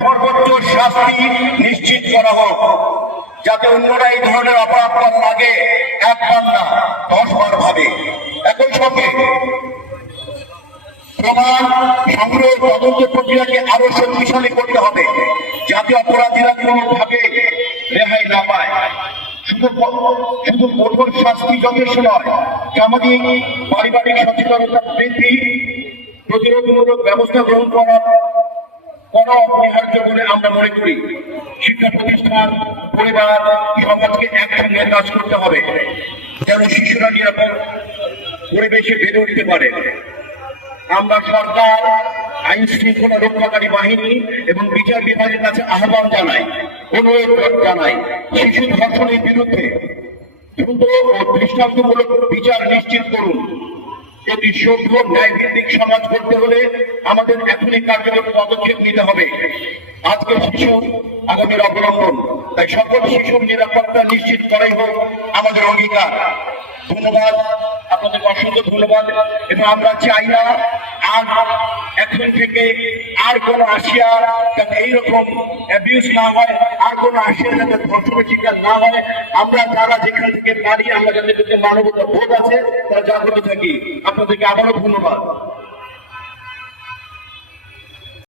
সর্বোচ্চ শাস্তি নিশ্চিত করা হোক। যাতে অন্যরা এই ধরনের অপরাধ লাগে একবার না, দশ বার ভাবে। একই সঙ্গে প্রমাণ সংগ্রহ তদন্ত প্রক্রিয়াকে আরও শক্তিশালী করতে হবে, যাতে অপরাধীরা কোনোভাবে রেহাই না পায়। শুধু শুধু কঠোর শাস্তি যথেষ্ট নয়, সামাজিক, পারিবারিক সচেতনতা বৃদ্ধি, প্রতিরোধমূলক ব্যবস্থা গ্রহণ করা করা অপরিহার্য বলে আমরা মনে করি। শিক্ষা প্রতিষ্ঠান, পরিবার, সমাজকে একসঙ্গে কাজ করতে হবে, যেন শিশুরা নিরাপদ পরিবেশে বেড়ে উঠতে পারে। আমরা সরকার, আইন শৃঙ্খলা রক্ষাকারী বাহিনী এবং বিচার বিভাগের কাছে আহ্বান জানাই, অনুরোধ জানাই, শিশু ধর্ষণের বিরুদ্ধে দ্রুত ও দৃষ্টান্তমূলক বিচার নিশ্চিত করুন। একটি সভ্য ন্যায়ভিত্তিক সমাজ করতে হলে আমাদের এখনই কার্যকর পদক্ষেপ নিতে হবে। আজকে শিশু আগামীর অবলম্বন। তাই সকল শিশুর নিরাপত্তা নিশ্চিত করাই হোক আমাদের অঙ্গীকার। ধন্যবাদ। আপনাদের অসংখ্য ধন্যবাদ। এবং আমরা চাই না আর এখন থেকে আর কোন আসিয়া যাতে এইরকম অ্যাবিউজ না হয়, আর কোন আসিয়া যাতে ধর্ষণের শিকার না হয়, আমরা যারা যেখান থেকে পারি, আমরা যাদের মানবতা বোধ আছে, তারা জাগ্রত থাকি। আপনাদেরকে আবারও ধন্যবাদ।